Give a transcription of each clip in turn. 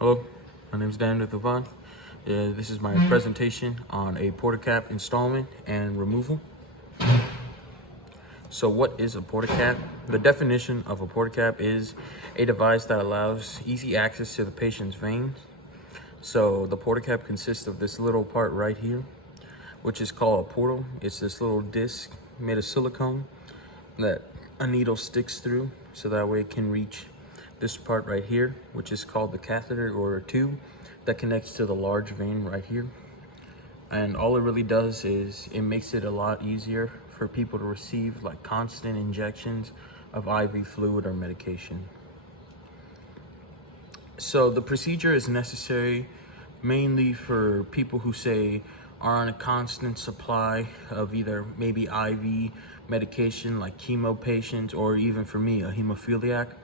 Hello, my name is DeTovar. This is my presentation on a Portacath installment and removal. So what is a Portacath? The definition of a Portacath is a device that allows easy access to the patient's veins. So the Portacath consists of this little part right here, which is called a portal. It's this little disc made of silicone that a needle sticks through, so that way it can reach this part right here, which is called the catheter or a tube that connects to the large vein right here. And all it really does is it makes it a lot easier for people to receive like constant injections of IV fluid or medication. So the procedure is necessary mainly for people who say are on a constant supply of either maybe IV medication like chemo patients, or even for me, a hemophiliac,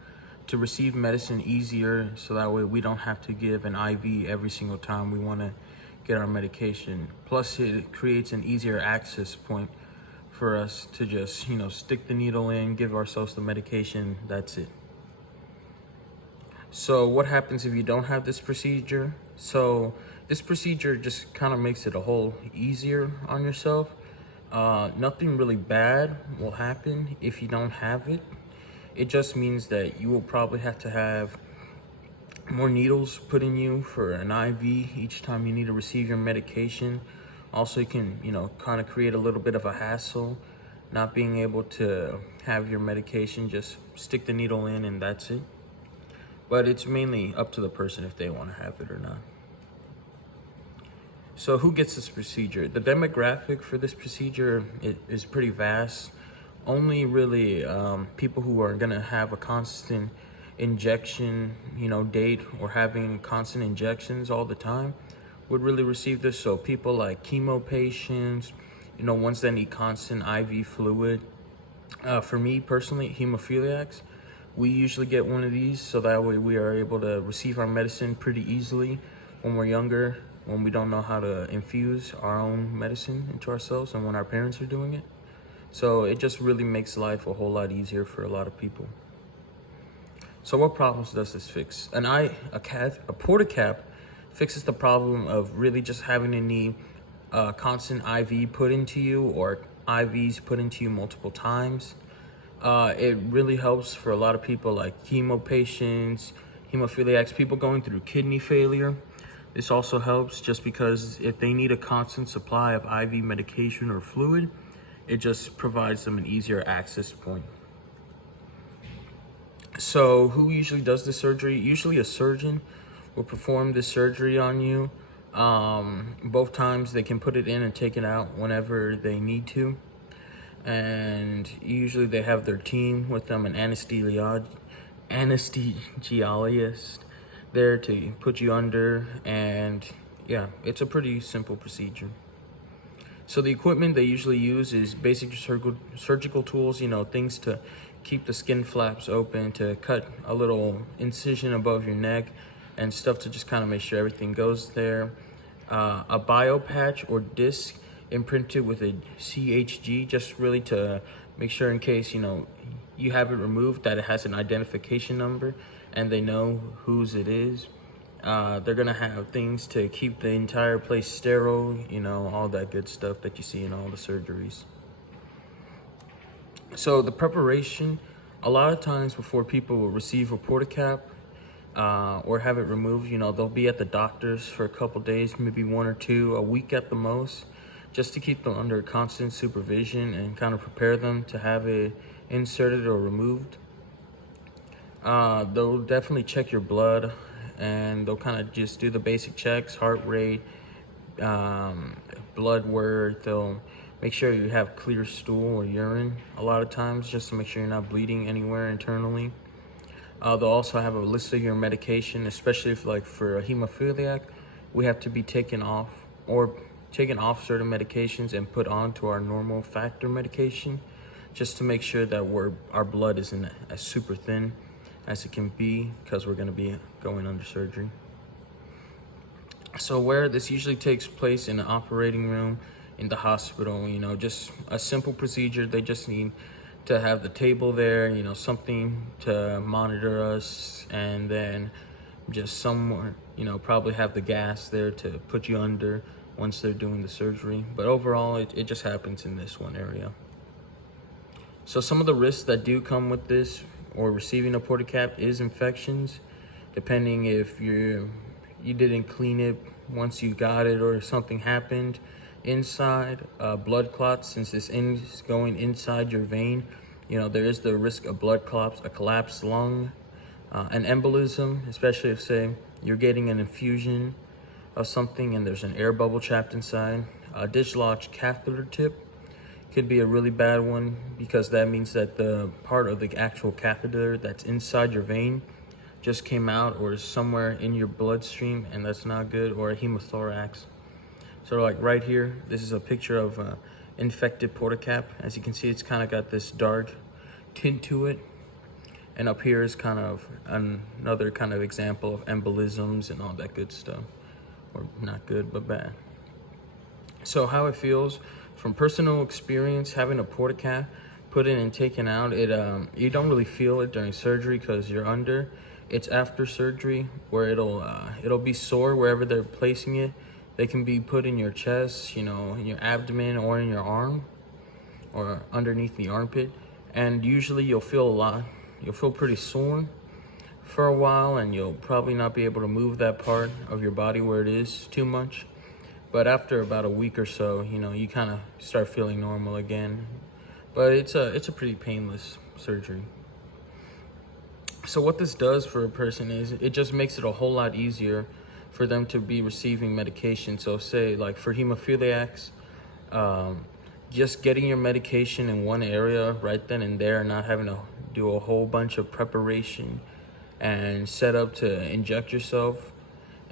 to receive medicine easier, so that way we don't have to give an IV every single time we want to get our medication. Plus it creates an easier access point for us to just, stick the needle in, give ourselves the medication, that's it. So what happens if you don't have this procedure? So this procedure just kind of makes it a whole easier on yourself. Nothing really bad will happen if you don't have it. It just means that you will probably have to have more needles put in you for an IV each time you need to receive your medication. Also, it can, kind of create a little bit of a hassle, not being able to have your medication, just stick the needle in and that's it. But it's mainly up to the person if they want to have it or not. So who gets this procedure? The demographic for this procedure is pretty vast. Only really people who are gonna have a constant injection, date, or having constant injections all the time would really receive this. So people like chemo patients, ones that need constant IV fluid. For me personally, hemophiliacs, we usually get one of these, so that way we are able to receive our medicine pretty easily when we're younger, when we don't know how to infuse our own medicine into ourselves, and when our parents are doing it. So it just really makes life a whole lot easier for a lot of people. So what problems does this fix? A Portacath fixes the problem of really just having to need constant IV put into you, or IVs put into you multiple times. It really helps for a lot of people like chemo patients, hemophiliacs, people going through kidney failure. This also helps just because if they need a constant supply of IV medication or fluid, it just provides them an easier access point. So who usually does the surgery? Usually a surgeon will perform this surgery on you. Both times they can put it in and take it out whenever they need to. And usually they have their team with them, an anesthesiologist there to put you under. And yeah, it's a pretty simple procedure. So the equipment they usually use is basic surgical tools, things to keep the skin flaps open, to cut a little incision above your neck, and stuff to just kind of make sure everything goes there. A bio patch or disc imprinted with a CHG, just really to make sure in case, you have it removed, that it has an identification number and they know whose it is. They're gonna have things to keep the entire place sterile, all that good stuff that you see in all the surgeries. So the preparation, a lot of times before people will receive a Portacath or have it removed, they'll be at the doctor's for a couple days, maybe 1 or 2, a week at the most, just to keep them under constant supervision and kind of prepare them to have it inserted or removed. They'll definitely check your blood, and they'll kind of just do the basic checks, heart rate, blood work. They'll make sure you have clear stool or urine a lot of times, just to make sure you're not bleeding anywhere internally. They'll also have a list of your medication, especially if, like for a hemophiliac, we have to be taken off certain medications and put onto our normal factor medication, just to make sure that our blood isn't as super thin as it can be, because we're going to be going under surgery. So where this usually takes place in the operating room, in the hospital, just a simple procedure. They just need to have the table there, something to monitor us, and then just somewhere, probably have the gas there to put you under once they're doing the surgery. But overall, it just happens in this one area. So some of the risks that do come with this or receiving a Portacath is infections, depending if you didn't clean it once you got it or something happened inside. Blood clots, since this is going inside your vein, there is the risk of blood clots, a collapsed lung, an embolism, especially if, say, you're getting an infusion of something and there's an air bubble trapped inside. A dislodged catheter tip could be a really bad one, because that means that the part of the actual catheter that's inside your vein just came out or is somewhere in your bloodstream, and that's not good. Or a hemothorax. So like right here, this is a picture of infected Portacath. As you can see, it's kind of got this dark tint to it. And up here is kind of another kind of example of embolisms and all that good stuff. Or not good, but bad. So how it feels, from personal experience, having a Portacath put in and taken out, you don't really feel it during surgery because you're under. It's after surgery where it'll be sore wherever they're placing it. They can be put in your chest, in your abdomen, or in your arm, or underneath the armpit. And usually you'll feel pretty sore for a while, and you'll probably not be able to move that part of your body where it is too much. But after about a week or so, you kind of start feeling normal again. But it's a pretty painless surgery. So what this does for a person is it just makes it a whole lot easier for them to be receiving medication. So say like for hemophiliacs, just getting your medication in one area right then and there, not having to do a whole bunch of preparation and set up to inject yourself,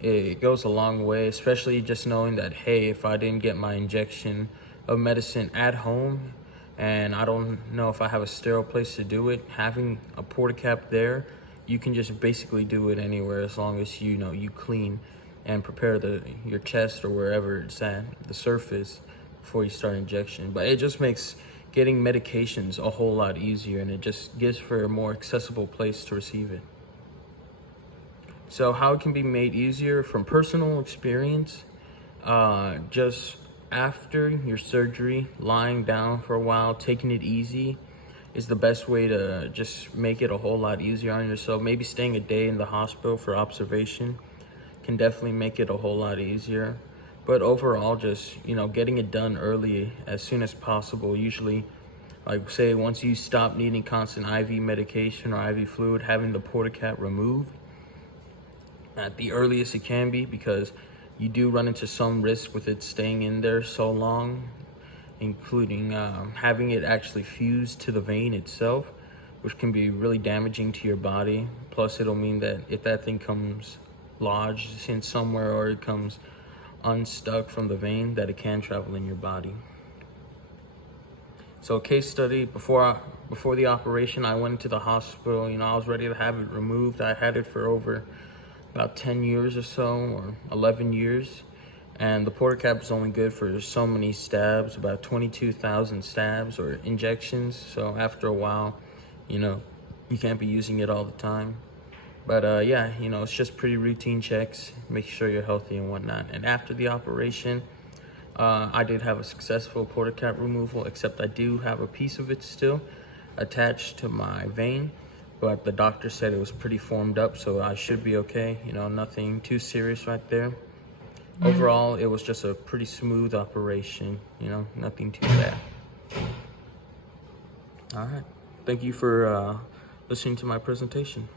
it goes a long way, especially just knowing that, hey, if I didn't get my injection of medicine at home and I don't know if I have a sterile place to do it, having a Portacath there, you can just basically do it anywhere as long as you clean and prepare your chest or wherever it's at, the surface, before you start injection. But it just makes getting medications a whole lot easier, and it just gives for a more accessible place to receive it. So how it can be made easier, from personal experience, just after your surgery, lying down for a while, taking it easy is the best way to just make it a whole lot easier on yourself. Maybe staying a day in the hospital for observation can definitely make it a whole lot easier. But overall, just, getting it done early as soon as possible. Usually, like say, once you stop needing constant IV medication or IV fluid, having the Portacath removed at the earliest it can be, because you do run into some risk with it staying in there so long, including having it actually fuse to the vein itself, which can be really damaging to your body. Plus, it'll mean that if that thing comes lodged in somewhere or it comes unstuck from the vein, that it can travel in your body. So, case study, before the operation, I went into the hospital. I was ready to have it removed. I had it for over about 10 years or so, or 11 years. And the Portacath is only good for so many stabs, about 22,000 stabs or injections. So after a while, you can't be using it all the time. But yeah, it's just pretty routine checks, make sure you're healthy and whatnot. And after the operation, I did have a successful Portacath removal, except I do have a piece of it still attached to my vein. But the doctor said it was pretty formed up, so I should be okay. Nothing too serious right there. Overall, it was just a pretty smooth operation, nothing too bad. All right. Thank you for listening to my presentation.